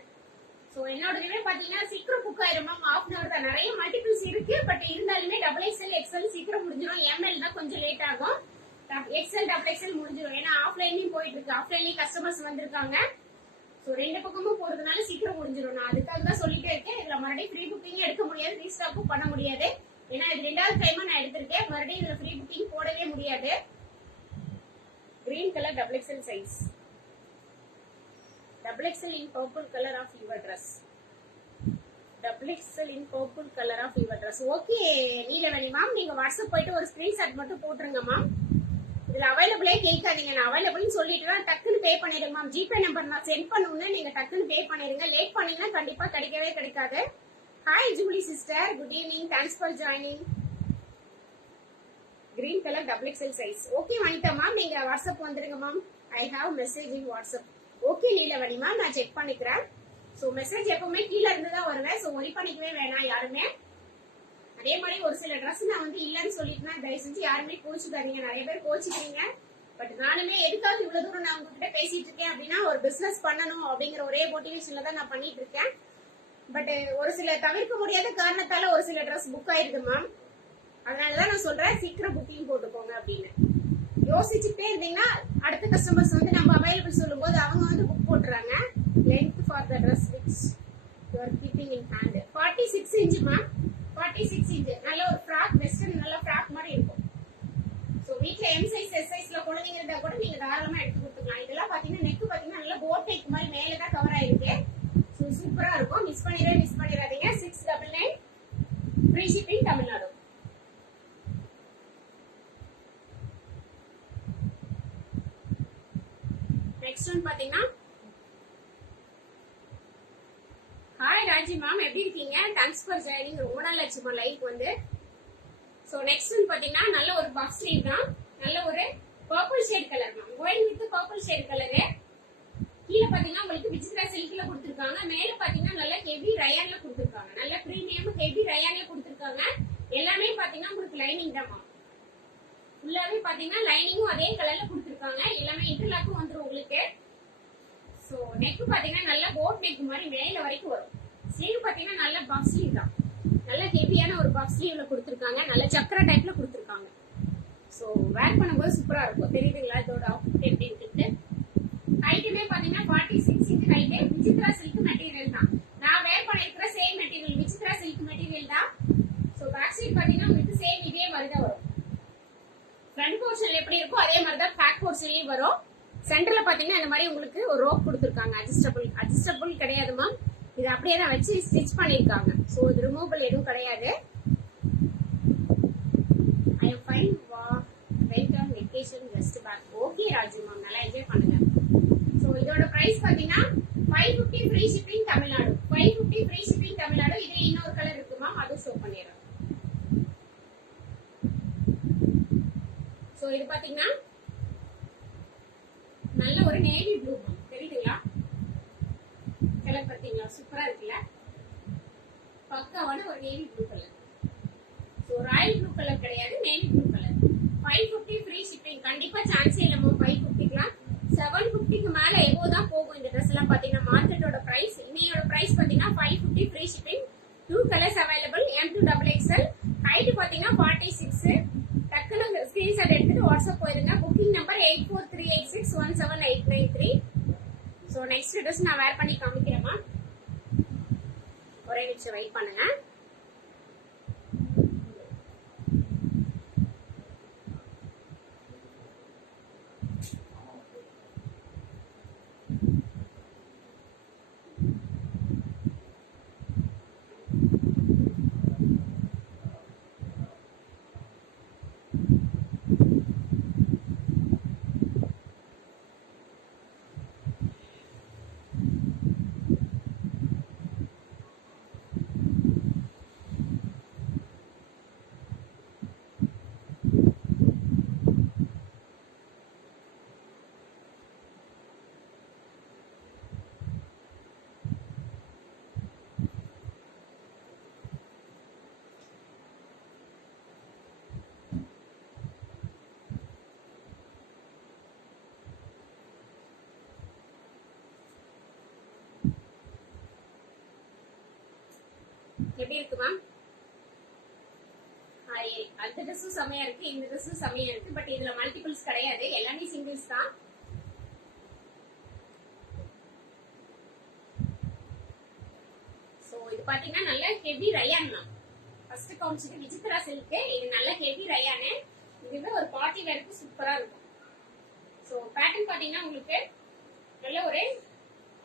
சோ என்னோடதுமே பாத்தீங்கன்னா சீக்கிரம் புக் ஆயிரும் மேம். ½ hour தான். நிறைய மல்டிபிள்ஸ் இருக்கு, பட் இருந்தாலுமே டபுள் எக்ஸ்எல், எக்ஸ்எல் சீக்கிரம் முடிஞ்சிடும். எம்எல் தான் கொஞ்சம் லேட் ஆகும். எக்ஸ்எல் டபுள் எக்ஸ்எல் முடிஞ்சிடும். ஏன்னா ஆஃப்லைன்லயும் போயிட்டு இருக்கு, ஆஃப்லைன்லயும் கஸ்டமர்ஸ் வந்திருக்காங்க. சோ ரெண்டு பக்கமும் போறதுனால சீக்கிரம் முடிஞ்சிடும். நான் அதுக்காக தான் சொல்லிட்டே இருக்கேன். இதுல மறுபடியும் ஃப்ரீ புக்கிங் எடுக்க முடியாது, ரீஸ்டாக்கும் பண்ண முடியாது. ஏன்னா இது 2வது டைமா நான் எடுத்திருக்கேன். மறுபடியும் இதுல ஃப்ரீ புக்கிங் போடவே முடியாது. Green colour double XL size. Double XL in purple color of your dress. Double XL in purple color of your dress. Okay, Neelaveni ma'am, நீங்க வாட்ஸ்அப் போயிட்டு ஒரு ஸ்கிரீன்ஷாட் மட்டும் போட்டுருங்க மேம். இதுல அவைலபிளே கேட்காதீங்க, நான் அவைலபிள்னு சொல்லிட்டு டக்குன்னு பே பண்ணிடுங்க மேம். ஜிபே நம்பர் நான் சென்ட் பண்ணுவேன், நீங்க டக்குன்னு பே பண்ணிடுங்க. லேட் பண்ணீங்கன்னா கண்டிப்பா கிடைக்கவே கிடைக்காது. Hi Julie sister, good evening, thanks for joining. Green colour double XL size. Okay வாங்கிட்டேன் மேம், நீங்க வாட்ஸ்அப் வந்துருங்க ma'am. I have message in WhatsApp. Okay Leelavani ma'am, நான் செக் பண்ணிக்கிறேன். சோ மெசேஜ் எப்பவுமே கீழே இருந்து தான் வருவேன். சோ ஒரி பண்ணிக்கவே வேணாம் யாருமே. அதே மாதிரி ஒரு சில ட்ரெஸ் நான் வந்து இல்லன்னு சொல்லிட்டுனா தயவு செஞ்சு யாருமே கோச்சுக்காதீங்க. நிறைய பேர் கோச்சுக்கிறீங்க. பட் நானுமே எதுக்காக இவ்வளவு தூரம் நான் உங்ககிட்ட பேசிட்டு இருக்கேன் அப்படின்னா, ஒரு பிசினஸ் பண்ணணும் அப்படிங்கிற ஒரே மோட்டிவேஷன்ல தான் நான் பண்ணிட்டு இருக்கேன். பட் ஒரு சில தவிர்க்க முடியாத காரணத்தால ஒரு சில ட்ரெஸ் புக் ஆயிருக்கு மேம். அதனாலதான் நான் சொல்றேன் சீக்கிரம் புக்கிங் போட்டுக்கோங்க அப்படின்னு. யோசிச்சுட்டே இருந்தீங்கன்னா அடுத்த கஸ்டமர்ஸ் வந்து நம்ம அவைலபிள் சொல்லும் போது அவங்க வந்து புக் போட்டுறாங்க. Length for the dress which you are keeping in hand 46 inch ma'am. 46 inch நல்ல ஒரு ஃப்ராக், வெஸ்டர்ன் நல்ல ஃப்ராக் மாதிரி இருக்கும். சோ வீட்ல எம் சைஸ் எஸ் சைஸ்ல குழந்தைங்க இருந்தா கூட நீங்க தாராளமா எடுத்து கொடுத்துக்கலாம். இதெல்லாம் பாத்தீங்கன்னா நெக் பாத்தீங்கன்னா நல்ல போட் நெக் மாதிரி மேலதான் கவர் ஆயிருக்கு. சோ சூப்பரா இருக்கும். மிஸ் பண்ணிடாதீங்க. 699 free shipping Tamil Nadu. Next one பாத்தீங்கன்னா, ஹாய் ராஜி மேம், எப்படி இருக்கீங்க? Thanks for joining. ரொம்ப நாள் ஆச்சுமா லைவ் வந்து. சோ நெக்ஸ்ட் ஒன் பாத்தீங்கன்னா நல்ல ஒரு பஃப் ஸ்லீவ் தான். நல்ல ஒரு purple shade colour ma'am. Gold with purple shade colour. கீழே பாத்தீங்கன்னா உங்களுக்கு விசித்ரா சில்க்ல கொடுத்துருக்காங்க. மேல பாத்தீங்கன்னா நல்ல ஹெவி ரயான்ல கொடுத்துருக்காங்க. நல்ல பிரீமியம் ஹெவி ரயான்ல கொடுத்துருக்காங்க. எல்லாமே பாத்தீங்கன்னா உங்களுக்கு லைனிங் தான் மேம். ஃபுல்லாவே பாத்தீங்கன்னா லைனிங்கும் அதே கலர்ல கொடுத்துருக்காங்க. எல்லாமே இன்டர்லாக்கும் வந்துரும் உங்களுக்கு. சோ நெக் பாத்தீங்கன்னா நல்ல போட் நெக் மாதிரி மேல வரைக்கும் வரும். ஸ்லீவ் பாத்தீங்கன்னா நல்ல பஃப் ஸ்லீவ் தான். நல்ல ஹெவியான ஒரு பஃப் ஸ்லீவ்ல கொடுத்துருக்காங்க. நல்ல சக்கரா டைப்ல கொடுத்துருக்காங்க. சோ வேர் பண்ணும்போது சூப்பரா இருக்கும். தெரியுதுங்களா இதோட அவுட்ஃபிட் எப்படி இருக்குன்னு? ஹைட்டுமே பாத்தீங்கன்னா 46 inch height. Vichitra silk material தான். நான் வேர் பண்ணிருக்கிற same material Vichitra silk material தான். சோ பேக் சைடு பாத்தீங்கன்னா உங்களுக்கு சேம் இதே மாதிரி தான் வரும். ஃப்ரண்ட் போர்ஷன்ல எப்படி இருக்கோ அதே மாதிரி தான் பேக் போர்ஷன்லயும் வரும். சென்டர்ல பாத்தீங்கன்னா இந்த மாதிரி உங்களுக்கு ஒரு ரோப் கொடுத்துருக்காங்க. அட்ஜஸ்டபிள் கிடையாது மேம். இது அப்படியே தான் வச்சு ஸ்டிச் பண்ணிருக்காங்க. சோ இது ரிமூவபிள் எதுவும் கிடையாது. I am fine. Wait on vacation just back. Okay Raju ma'am, நல்லா என்ஜாய் பண்ணுங்க. சோ இதோட பிரைஸ் பாத்தீங்கன்னா 550 free shipping Tamil Nadu. 550 free shipping Tamil Nadu. இதுல இன்னொரு கலர் இருக்கு மேம், அதுவும் ஷோ பண்ணிடுறேன். சோ இது பாத்தீங்கன்னா நல்ல ஒரு நேவி ப்ளூ மேம். தெரியுதுங்களா கலர்? பாத்தீங்களா சூப்பரா இருக்குல்ல? பக்காவான ஒரு navy blue colour. So royal blue colour கிடையாது, navy blue colour. 550 free shipping. கண்டிப்பா சான்ஸே இல்ல மேம் 550க்குலாம். 750க்கு மேல எவ்வளோ தான் போகும் இந்த ட்ரெஸ் எல்லாம் பாத்தீங்கன்னா. மார்க்கெட்டோட பிரைஸ், இன்னையோட பிரைஸ் பாத்தீங்கன்னா 550 free shipping. 2 colours available. M2XXL. Height பாத்தீங்கன்னா 46. டக்குனு ஸ்கிரீன்ஷாட் எடுத்துட்டு வாட்ஸ்அப் போயிருங்க. Booking number 8438617893. So next dress நான் வேர் பண்ணி காமிக்கிறேமா. ஒரே நிமிஷம் வெயிட் பண்ணுங்க. எப்படி இருக்கு மேம்? அந்த ட்ரெஸ்ஸும் செமையா இருக்கு, இந்த ட்ரெஸ்ஸும் செமையா இருக்கு. பட் இதுல மல்டிபிள்ஸ் கிடையாது, எல்லாமே சிங்கிள்ஸ் தான். சோ இது பாத்தீங்கன்னா நல்ல ஹெவி ரயான் மேம். ஃபர்ஸ்ட் காமிச்சது விசித்ரா சில்க். இது நல்ல ஹெவி ரயானு. இது ஒரு பார்ட்டி வேருக்கு சூப்பரா இருக்கும். சோ பேட்டர்ன் பாத்தீங்கன்னா உங்களுக்கு நல்ல ஒரு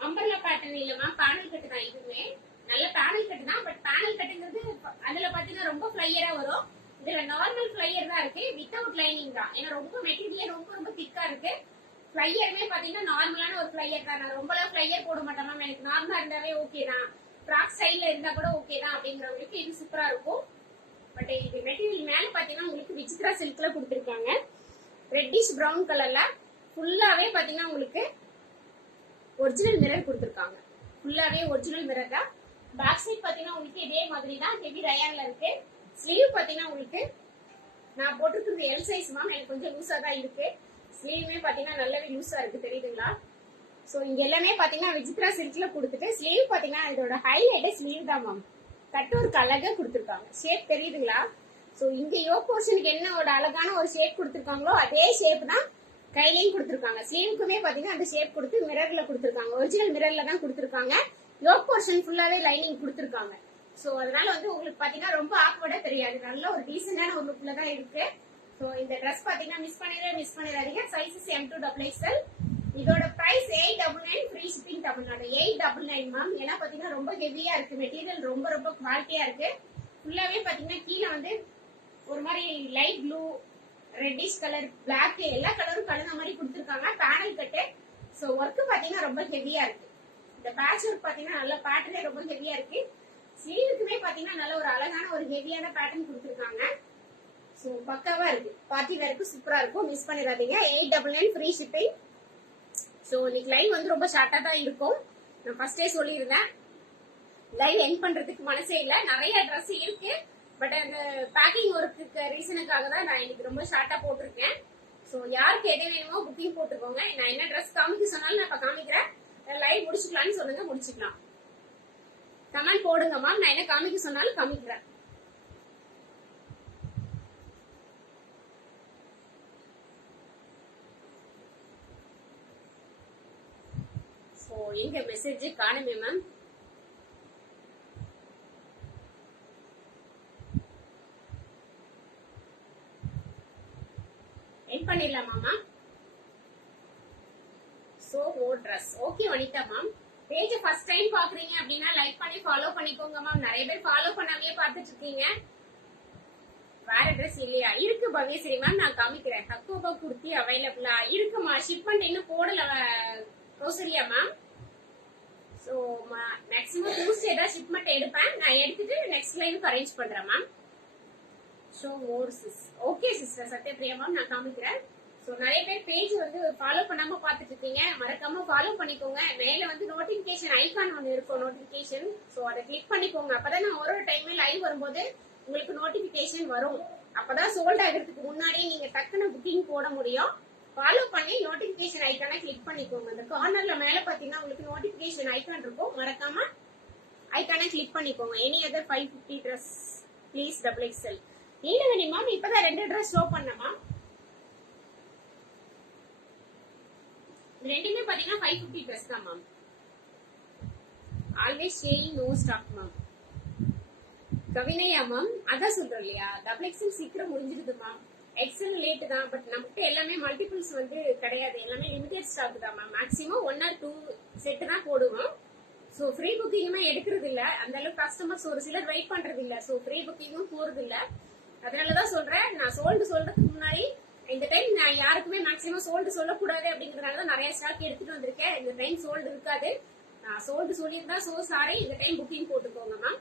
அம்பர்லா பேட்டர்ன் இல்ல மேம், பேனல் கட்டு தான். இதுவுமே நல்ல பேனல் கட்டு தான். பட் பேனல் கட்டுங்கிறது அதுல பாத்தீங்கன்னா ரொம்ப ஃபிளையரா வரும். இதுல நார்மல் ஃபிளையர் தான் இருக்கு, வித்தவுட் லைனிங் தான். ஏன்னா ரொம்ப மெட்டீரியல் ரொம்ப திக்கா இருக்கு. ஃபிளையருமே பாத்தீங்கன்னா நார்மலான ஒரு ஃபிளையர் தான். நான் ரொம்பலாம் ஃபிளையர் போட மாட்டேன் மேம், எனக்கு நார்மலா இருந்தாவே ஓகே தான். ஃப்ராக் ஸ்டைல்ல இருந்தா கூட ஓகே தான் அப்படிங்கிறவங்களுக்கு இது சூப்பரா இருக்கும். பட் இது மெட்டீரியல் மேல பாத்தீங்கன்னா உங்களுக்கு விசித்ரா சில்க்ல கொடுத்துருக்காங்க. ரெட்டிஷ் பிரவுன் கலர்ல ஃபுல்லாவே பாத்தீங்கன்னா உங்களுக்கு ஒரிஜினல் மிரர் கொடுத்துருக்காங்க. ஃபுல்லாவே ஒரிஜினல் மிரர் தான். பேக் சைட் பாத்தீங்கன்னா உங்களுக்கு இதே மாதிரி தான் ஹெவி ரயான்ல இருக்கு. ஸ்லீவ் பாத்தீங்கன்னா உங்களுக்கு நான் போட்டிருக்கிறது எல் சைஸ் மேம், எனக்கு கொஞ்சம் லூஸா தான் இருக்கு. ஸ்லீவுமே பாத்தீங்கன்னா நல்லாவே லூஸா இருக்கு, தெரியுதுங்களா? சோ இங்க எல்லாமே பாத்தீங்கன்னா விசித்ரா சில்க்ல கொடுத்துட்டு ஸ்லீவ் பாத்தீங்கன்னா இதோட ஹைலைட் ஸ்லீவ் தான் மேம். கட் ஒர்க் அழகா கொடுத்துருக்காங்க. ஷேப் தெரியுதுங்களா? சோ இங்க யோக் போர்ஷனுக்கு என்ன ஒரு அழகான ஒரு ஷேப் கொடுத்துருக்காங்களோ அதே ஷேப் தான் கையிலையும் கொடுத்துருக்காங்க. ஸ்லீவுக்குமே பாத்தீங்கன்னா அந்த ஷேப் கொடுத்து மிரர்ல கொடுத்துருக்காங்க. ஒரிஜினல் மிரர்ல தான் கொடுத்துருக்காங்க. யோக் போர்ஷன் ஃபுல்லாவே லைனிங் கொடுத்துருக்காங்க. சோ அதனால வந்து உங்களுக்கு பாத்தீங்கன்னா ரொம்ப ஆக்வர்டா தெரியாது. நல்ல ஒரு டீசென்டான ஒரு லுக்ல தான் இருக்கு. சோ இந்த ட்ரெஸ் பாத்தீங்கன்னா மிஸ் பண்ணிடாதீங்க. Sizes M2XXL. இதோட price 899, free shipping Tamil Nadu. 899 ma'am. ஏன்னா பாத்தீங்கன்னா ரொம்ப ஹெவியா இருக்கு, மெட்டீரியல் ரொம்ப ரொம்ப குவாலிட்டியா இருக்கு. ஃபுல்லாவே பாத்தீங்கன்னா கீழே வந்து ஒரு மாதிரி light blue, reddish colour, black எல்லா கலரும் கலந்த மாதிரி கொடுத்துருக்காங்க. பேனல் கட்டு. சோ ஒர்க் பாத்தீங்கன்னா ரொம்ப ஹெவியா இருக்கு. இந்த பேட்ச் ஒர்க் பாத்தீங்கன்னா நல்ல பேட்டர்னே ரொம்ப ஹெவியா இருக்கு. ஸ்லீவுக்குமே பாத்தீங்கன்னா நல்ல ஒரு அழகான ஒரு ஹெவியான பேட்டர்ன் கொடுத்துருக்காங்க. சோ பக்காவா இருக்கு. பார்ட்டி வேருக்கு சூப்பரா இருக்கும். மிஸ் பண்ணிடாதீங்க. 899, ஃப்ரீ ஷிப்பிங். சோ இன்னைக்கு லைவ் வந்து ரொம்ப ஷார்ட்டா தான் இருக்கும். நான் ஃபர்ஸ்டே சொல்லியிருந்தேன், லைவ் எண்ட் பண்றதுக்கு மனசே இல்ல. நிறைய ட்ரெஸ் இருக்கு, பட் அந்த பேக்கிங் ஒர்க்கு ரீசனுக்காக தான் நான் இன்னைக்கு ரொம்ப ஷார்ட்டா போட்டிருக்கேன். சோ யாருக்கு எது வேணுமோ புக்கிங் போட்டுக்கோங்க. நான் என்ன ட்ரெஸ் காமிக்க சொன்னாலும் நான் இப்ப காமிக்கிறேன். லைவ் முடிச்சுக்கலாம்னு சொல்லுங்க, முடிச்சுக்கலாம். கமெண்ட் போடுங்க மேம், நான் என்ன காமிக்க சொன்னாலும் காமிக்கிறேன். சோ எங்க மெசேஜ் காணுமே மேம். என் பண்ணிடலாமா? So oh dress okay Vanitha ma'am. Page first time பாக்குறீங்க அப்படின்னா லைக் பண்ணி ஃபாலோ பண்ணிக்கோங்க மேம். நிறைய பேர் ஃபாலோ பண்ணாமே பார்த்துட்டு இருக்கீங்க. வேற ட்ரெஸ் இல்லையா? இருக்கு பவேஸ்வரி மேம், நான் காமிக்கிறேன். தக்குவா குர்த்தி அவைலபிளா இருக்குமா? ஷிப்மெண்ட் இன்னும் போடல Kausalya ma'am. So maximum Tuesday தான் ஷிப்மெண்ட் எடுப்பேன். நான் எடுத்துட்டு நெக்ஸ்ட் லைனுக்கு அரேஞ்ச் பண்றேன் மேம். ஷோ மோர் sis. Okay sister Sathyapriya ma'am, நான் காமிக்கிறேன். சோ நிறைய பேர் பேஜ் வந்து ஃபாலோ பண்ணாம பாத்துட்டு இருக்கீங்க. மறக்காம ஃபாலோ பண்ணிக்கோங்க. மேல வந்து நோட்டிபிகேஷன் ஐகான் ஒன்னு இருக்கும், நோட்டிபிகேஷன். சோ அதை கிளிக் பண்ணிக்கோங்க. அப்பதான் நான் ஒரு டைம் லைவ் வரும்போது உங்களுக்கு நோட்டிபிகேஷன் வரும். அப்பதான் சோல்ட் ஆகிறதுக்கு முன்னாடியே நீங்க டக்குன்னு புக்கிங் போட முடியும். ஃபாலோ பண்ணி நோட்டிபிகேஷன் ஐக்கானை கிளிக் பண்ணிக்கோங்க. அந்த கார்னர்ல மேல பாத்தீங்கன்னா உங்களுக்கு நோட்டிபிகேஷன் ஐக்கான் இருக்கும். மறக்காம ஐக்கானை கிளிக் பண்ணிக்கோங்க. Any other 550 dress please XXL. Neelaveni ma'am, இப்பதான் 2 ட்ரெஸ் ஷோ பண்ணமா. ரெண்டுமே பாத்தீங்கன்னா 550 ட்ரெஸ் தான் ma'am. Always sharing no stock ma'am. Kavinaiya ma'am, அதான் சொல்றோம் இல்லையா, XXL சீக்கிரம் முடிஞ்சிருது மேம். எக்ஸல் லேட் தான், பட் நமக்கு எல்லாமே மல்டிபிள்ஸ் வந்து கிடையாது. எல்லாமே லிமிடெட் ஸ்டாக் தான் மேம். மேக்ஸிமம் 1 or 2 செட் தான் போடுவோம். சோ ஃப்ரீ புக்கிங்குமே எடுக்கிறது இல்ல. அந்த அளவுக்கு கஸ்டமர்ஸ் ஒரு சிலர் வெயிட் பண்றது இல்ல. சோ ஃப்ரீ புக்கிங்கும் போறது இல்ல. அதனாலதான் சொல்றேன், நான் சோல்டு சொல்றதுக்கு முன்னாடி இந்த டைம் நான் யாருக்குமே மேக்ஸிமம் சோல்டு சொல்லக்கூடாது அப்படிங்கறதுனாலதான் நிறைய ஸ்டாக் எடுத்துட்டு வந்திருக்கேன். இந்த டைம் சோல்டு இருக்காது. நான் சோல்டு சொல்லியிருந்தா சோ சாரி. இந்த டைம் புக்கிங் போட்டுக்கோங்க மேம்.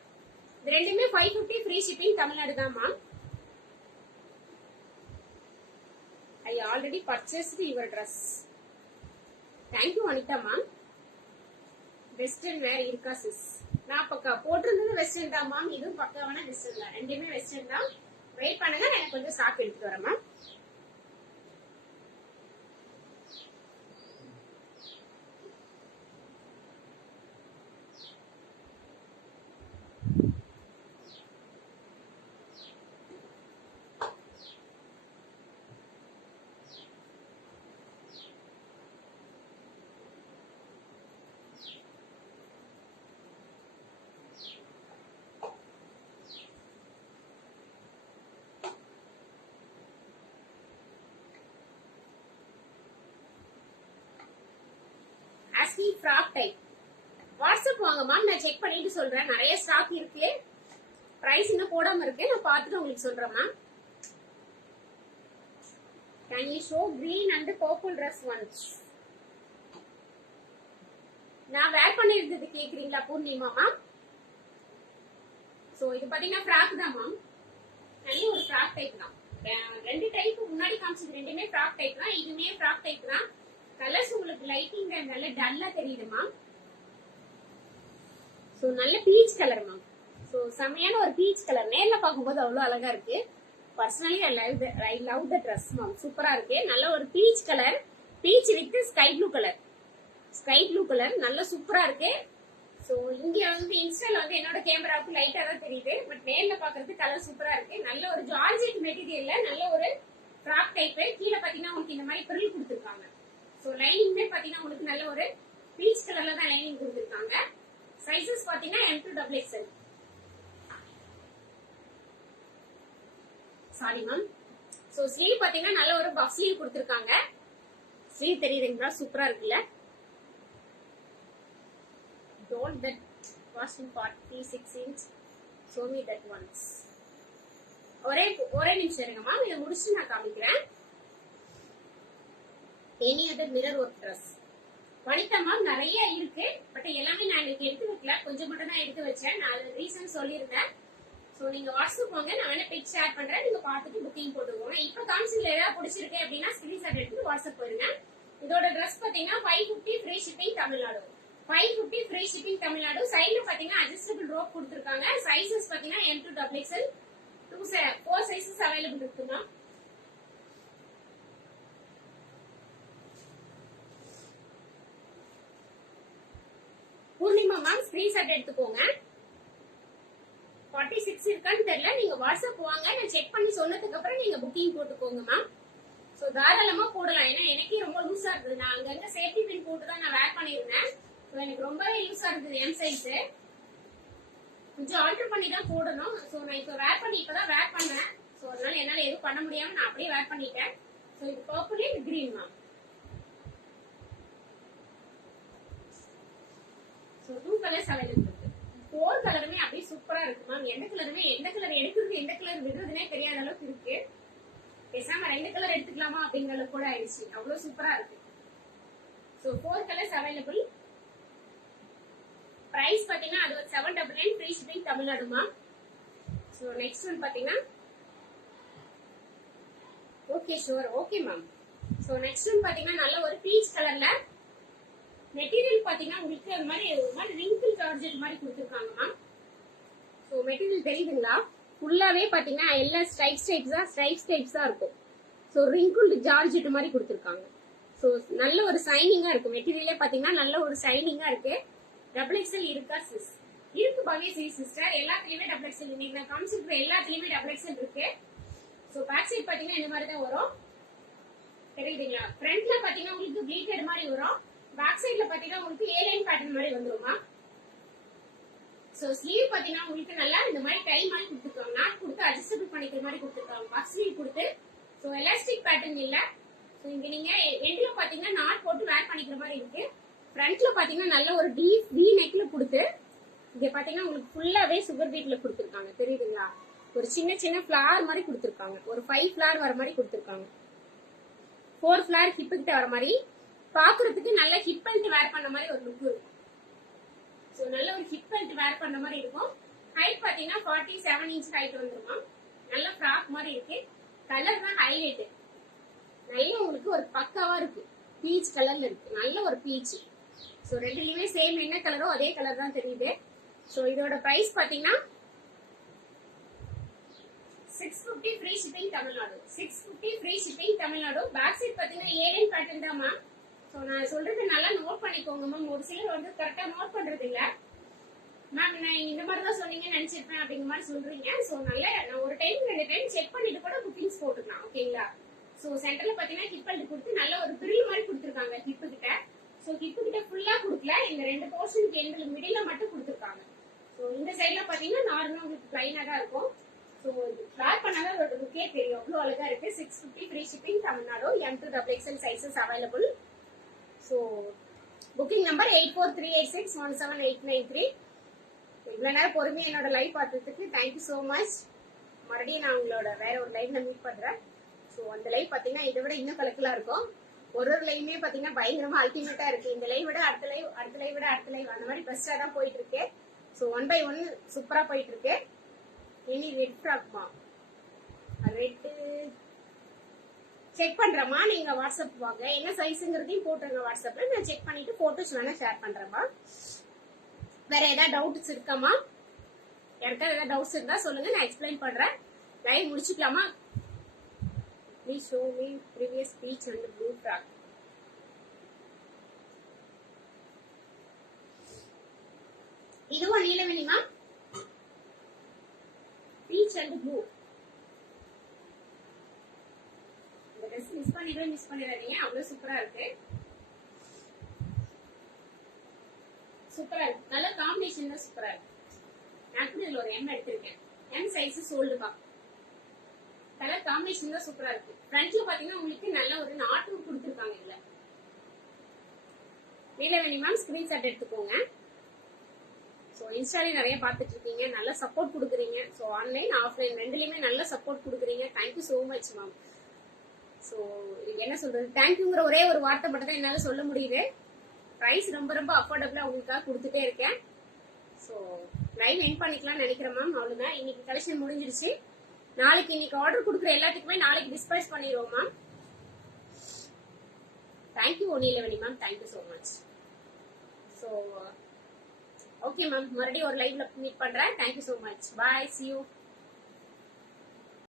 இது ரெண்டுமே 550, ஃப்ரீ ஷிப்பிங் தமிழ்நாடு தான் ma'am. I already purchased your dress. Thank you Anita ma'am. Western wear இருக்கா சிஸ்? நான் பக்கா போட்டிருந்தது வெஸ்டர்ன் தான் மேம். இதுவும் பக்காவான வெஸ்டர்ன் தான். ரெண்டுமே வெஸ்டர்ன் தான். வெயிட் பண்ணுங்க, நான் கொஞ்சம் ஸ்டாக் எடுத்துட்டு வரேன் மேம். ஃப்ராக் டைப் வாட்ஸ்அப் வாங்க மேம், நான் செக் பண்ணிட்டு சொல்றேன். நிறைய ஸ்டாக் இருக்கு. பிரைஸ் இன்னும் போடாம இருக்கு, நான் பார்த்துட்டு உங்களுக்கு சொல்றேன் ma'am. Can you show green and purple dress once? நான் வேர் பண்ணிருந்தது கேக்குறீங்களா பூர்ணிமா மேம்? சோ இது பாத்தீங்கன்னா ஃப்ராக் தான் மேம். நல்ல ஒரு ஃப்ராக் டைப் தான். 2 டைப் முன்னாடி காமிச்சது ரெண்டுமே ஃப்ராக் டைப் தான். இதுமே ஃப்ராக் டைப் தான். கலர்ஸ் உங்களுக்கு லைட்டிங் நல்ல டல்லா தெரியுதுமா. சோ நல்ல பீச் கலர் மேம். சோ செமையான ஒரு பீச் கலர். நேர்ல பார்க்கும்போது அவ்வளவு அழகா இருக்கு. Personally I love the dress ma'am. சூப்பரா இருக்கு. நல்ல ஒரு peach colour, beach with sky blue colour. Sky blue colour நல்ல சூப்பரா இருக்கு. சோ இங்க வந்து இன்ஸ்டால வந்து என்னோட கேமராவுக்கு லைட்டா தான் தெரியுது. பட் நேர்ல பாக்குறது கலர் சூப்பரா இருக்கு. நல்ல ஒரு ஜார்ஜெட் மெட்டீரியல்ல நல்ல ஒரு ஃப்ராக் டைப். கீழே பாத்தீங்கன்னா உங்களுக்கு இந்த மாதிரி பிரில் கொடுத்துருக்காங்க. சோ லைனிங்மே பாத்தீங்கன்னா உங்களுக்கு நல்ல ஒரு பீச் கலர்ல தான் லைனிங் கொடுத்துருக்காங்க. சைசஸ் பாத்தீங்கன்னா M to XXL. Sorry ma'am. So sleeve பாத்தீங்கன்னா நல்ல ஒரு பஃப் ஸ்லீவ் கொடுத்துருக்காங்க. ஸ்லீவ் தெரியுதுங்களா? சூப்பரா இருக்குல்ல. Don't that washing 46 inch. Show me that once. ஒரே நிமிஷம் இருங்க மேம். இதை முடிச்சு நான் காமிக்கிறேன். Any other mirror work dress Vanitha ma'am நிறைய இருக்கு. பட் எல்லாமே நான் எனக்கு எடுத்து வைக்கல. கொஞ்சம் மட்டும் தான் எடுத்து வச்சேன். நான் அது ரீசன் சொல்லியிருந்தேன். சோ நீங்க வாட்ஸ்அப் போங்க. நான் வேணா பிக் ஷேர் பண்றேன். நீங்க பார்த்துட்டு புக்கிங் போட்டுக்கோங்க. இப்ப காமிச்சதுல ஏதாவது பிடிச்சிருக்கு அப்படின்னா ஸ்கிரீன்ஷாட் எடுத்து வாட்ஸ்அப் போயிருங்க. இதோட ட்ரெஸ் பாத்தீங்கன்னா 550 free shipping Tamil Nadu. 550 free shipping Tamil Nadu. சைடுல பாத்தீங்கன்னா அட்ஜஸ்டபிள் ரோப் கொடுத்திருக்காங்க. சைசஸ் பாத்தீங்கன்னா M to XXL. 4 sizes available இருக்குமா. பூர்ணிமா மேம் ஸ்கிரீன்ஷாட் எடுத்துக்கோங்க. 46 இருக்கான்னு தெரியல. நீங்க வாட்ஸ்அப் வாங்க. நான் செக் பண்ணி சொன்னதுக்கு அப்புறம் நீங்க புக்கிங் போட்டுக்கோங்க மேம். சோ தாராளமா போடலாம். ஏன்னா எனக்கே ரொம்ப லூஸா இருந்தது. நான் அங்கங்க சேஃப்டி பின் போட்டு தான் நான் வேர் பண்ணிருந்தேன். எனக்கு ரொம்பவே லூஸா இருந்தது எம் சைஸ். கொஞ்சம் ஆல்டர் பண்ணி தான் போடணும். சோ நான் இப்பதான் வேர் பண்ணேன். சோ அதனால என்னால எதுவும் பண்ண முடியாம நான் அப்படியே வேர் பண்ணிட்டேன். சோ இது பர்பிள் இது green ma'am. So 2 colours available இருக்கு. 4 கலருமே அப்படியே சூப்பரா இருக்கு மேம். எந்த கலர் எடுக்கிறது எந்த கலர் விடுறதுனே தெரியாத அளவுக்கு இருக்கு. பேசாம 2 கலர் எடுத்துக்கலாமா அப்படிங்கிற அளவுக்கு கூட ஆயிடுச்சு. அவ்வளவு சூப்பரா இருக்கு. So 4 colours available. பிரைஸ் பாத்தீங்கன்னா அது 799 ஃப்ரீ ஷிப்பிங் தமிழ்நாடுமா. சோ நெக்ஸ்ட் ஒன் பாத்தீங்கன்னா okay sure okay ma'am. So next one பாத்தீங்கன்னா நல்ல ஒரு பீச் கலர்ல மெட்டீரியல் பாத்தீங்கன்னா உங்களுக்கு ஒரு மாதிரி ரிங்கிள் ஜார்ஜெட் மாதிரி கொடுத்துருக்காங்க மேம். சோ மெட்டீரியல் தெரியுதுங்களா? ஃபுல்லாவே பாத்தீங்கன்னா எல்லா ஸ்ட்ரைப்ஸ் தான் இருக்கும். சோ ரிங்கிள் ஜார்ஜெட் மாதிரி கொடுத்துருக்காங்க. சோ நல்ல ஒரு ஷைனிங்கா இருக்கும். மெட்டீரியலே பாத்தீங்கன்னா நல்ல ஒரு ஷைனிங்கா இருக்கு. XXL இருக்கா சிஸ்? இருக்கு பவிய சிஸ்டர். எல்லாத்துலயுமே XXL. இன்னைக்கு நான் காமிச்சிருக்கிற எல்லாத்துலயுமே XXL இருக்கு. சோ பேக் சைட் பாத்தீங்கன்னா இந்த மாதிரி தான் வரும். தெரியுதுங்களா? ஃப்ரண்ட்ல பாத்தீங்கன்னா உங்களுக்கு ப்ளீட்டட் மாதிரி வரும். பேக் சைட்ல பாத்தீங்கன்னா உங்களுக்கு ஏ லைன் பேட்டர்ன் மாதிரி வந்துருமா. சோ ஸ்லீவ் பாத்தீங்கன்னா உங்களுக்கு நல்லா இந்த மாதிரி டை மாதிரி கொடுத்துருக்காங்க. நாட் கொடுத்து அட்ஜஸ்டபிள் பண்ணிக்கிற மாதிரி கொடுத்துருக்காங்க. பஃப் ஸ்லீவ் கொடுத்து சோ எலாஸ்டிக் பேட்டர்ன் இல்ல. சோ இங்க நீங்க எண்ட்ல பாத்தீங்கன்னா நாட் போட்டு வேர் பண்ணிக்கிற மாதிரி இருக்கு. ஃப்ரண்ட்ல பாத்தீங்கன்னா நல்ல ஒரு டீப் வி நெக்ல கொடுத்து இங்க பாத்தீங்கன்னா உங்களுக்கு ஃபுல்லாவே சுகர் பீட்ல கொடுத்துருக்காங்க. தெரியுதுங்களா? ஒரு சின்ன சின்ன ஃபிளவர் மாதிரி கொடுத்துருக்காங்க. ஒரு 5 ஃபிளவர் வர மாதிரி கொடுத்துருக்காங்க. 4 ஃபிளவர் ஹிப் கிட்ட வர மாதிரி பாக்குறதுக்கு நல்ல ஹிப் பெல்ட் வேர் பண்ண மாதிரி ஒரு லுக் இருக்கும். சோ நல்ல ஒரு ஹிப் பெல்ட் வேர் பண்ண மாதிரி இருக்கும். ஹைட் பாத்தீங்கன்னா 47 இன்ச் ஹைட் வந்துருமா. நல்ல ஃப்ராக் மாதிரி இருக்கு. கலர் தான் ஹைலைட். நல்ல உங்களுக்கு ஒரு பக்காவா இருக்கு. பீச் கலர்ல இருக்கு. நல்ல ஒரு பீச். சோ ரெண்டுலயுமே சேம் என்ன கலரோ அதே கலர் தான் தெரியுது. சோ இதோட பிரைஸ் பாத்தீங்கன்னா 650 free shipping Tamil Nadu. 650 free shipping Tamil Nadu. Back side பாத்தீங்கன்னா ஏலியன் பேட்டர்ன் தான் மேம். சோ நான் சொல்றது நல்லா நோட் பண்ணிக்கோங்க மேம். ஒரு சிலர் வந்து கரெக்டா நோட் பண்றது இல்ல மேம். நான் இந்த மாதிரி தான் சொன்னீங்கன்னு நினைச்சிருப்பேன் அப்படிங்கிற மாதிரி சொல்றீங்க. சோ நல்ல நான் ஒரு டைம் 2 டைம் செக் பண்ணிட்டு கூட புக்கிங்ஸ் போட்டுக்கலாம். ஓகேங்களா? சோ சென்டர்ல பாத்தீங்கன்னா ஹிப் பெல்ட் கொடுத்து நல்ல ஒரு பிரில் மாதிரி கொடுத்துருக்காங்க ஹிப்பு கிட்ட. சோ ஹிப்பு கிட்ட ஃபுல்லா கொடுக்கல. இந்த 2 போர்ஷனுக்கு எண்ட்ல மிடில்ல மட்டும் கொடுத்துருக்காங்க. சோ இந்த சைடுல பாத்தீங்கன்னா நார்மலா உங்களுக்கு பிளைனா தான் இருக்கும். சோ வேர் பண்ணாதான் ஒரு லுக்கே தெரியும். அவ்வளவு அழகா இருக்கு. 650 free shipping Tamil Nadu. M to XXL sizes available. So booking number 8438617893. இவ்வளவு நேரம் பொறுமையா என்னோட லைவ் பார்த்ததுக்கு தேங்க்யூ சோ மச். மறுபடியும் நான் உங்களோட வேற ஒரு லைவ்ல மீட் பண்றேன். சோ அந்த லைவ் பாத்தீங்கன்னா இதை விட இன்னும் கலக்கலா இருக்கும். ஒரு லைவ்மே பாத்தீங்கன்னா பயங்கரமா அல்டிமேட்டா இருக்கு. இந்த லைவ் விட அடுத்த லைவ், அடுத்த லைவ் விட அடுத்த லைவ் அந்த மாதிரி பெஸ்டா தான் போயிட்டு இருக்கு. சோ 1 by 1 சூப்பரா போயிட்டு இருக்கு. இனி ரெட் ஃப்ராக்மா ரெட் செக் பண்றேம்மா. நீங்க வாட்ஸ்அப் வாங்க, என்ன சைஸ்ங்கிறதையும் போட்டுருங்க வாட்ஸ்அப்ல. நான் செக் பண்ணிட்டு போட்டோஸ் வேணா ஷேர் பண்றேம்மா. வேற ஏதாவது டவுட்ஸ் இருக்காமா? யாருக்காவது ஏதாவது டவுட்ஸ் இருந்தா சொல்லுங்க, நான் எக்ஸ்பிளைன் பண்றேன். லைவ் முடிச்சுக்கலாமா? Please show me previous peach and blue frock. இதுவும் நீலவேணிமா, பீச் அண்ட் ப்ளூ. இந்த ட்ரெஸ் மிஸ் பண்ணிடாதீங்க, அவ்வளவு சூப்பரா இருக்கு. சூப்பரா இருக்கு, நல்ல காம்பினேஷன் தான், சூப்பரா இருக்கு. நான் கூட இதுல ஒரு எம் எடுத்திருக்கேன். எம் சைஸ் சோல்டுமா. கலர் காம்பினேஷன் தான் சூப்பரா இருக்கு. ஃப்ரண்ட்ல பாத்தீங்கன்னா உங்களுக்கு நல்ல ஒரு நாட்டு கொடுத்துருக்காங்க. இதுல நீலவேணி மேம் ஸ்கிரீன்ஷாட் எடுத்துக்கோங்க. ஸோ இன்ஸ்டாலையும் நிறைய பார்த்துட்டு இருக்கீங்க, நல்ல சப்போர்ட் கொடுக்குறீங்க. ஸோ ஆன்லைன் ஆஃப்லைன் ரெண்டுலையுமே நல்ல சப்போர்ட் கொடுக்குறீங்க. Thank you so much ma'am. So என்ன சொல்றது, தேங்க்யூங்கிற ஒரே ஒரு வார்த்தை மட்டும் தான் என்னால் சொல்ல முடியுது. ப்ரைஸ் ரொம்ப ரொம்ப அஃபோர்டபுளாக உங்களுக்காக கொடுத்துட்டே இருக்கேன். ஸோ லைவ் எண்ட் பண்ணிக்கலாம்னு நினைக்கிறேன் மேம். அவ்வளோதான், இன்னைக்கு கலெக்ஷன் முடிஞ்சிருச்சு. நாளைக்கு இன்னைக்கு ஆர்டர் கொடுக்குற எல்லாத்துக்குமே நாளைக்கு டிஸ்பேச் பண்ணிடுவோம் ma'am. Thank you Neelaveni ma'am, thank you so much. So okay ma'am, மறுபடியும் ஒரு லைவ்ல மீட் பண்றேன். Thank you so much, bye, see you.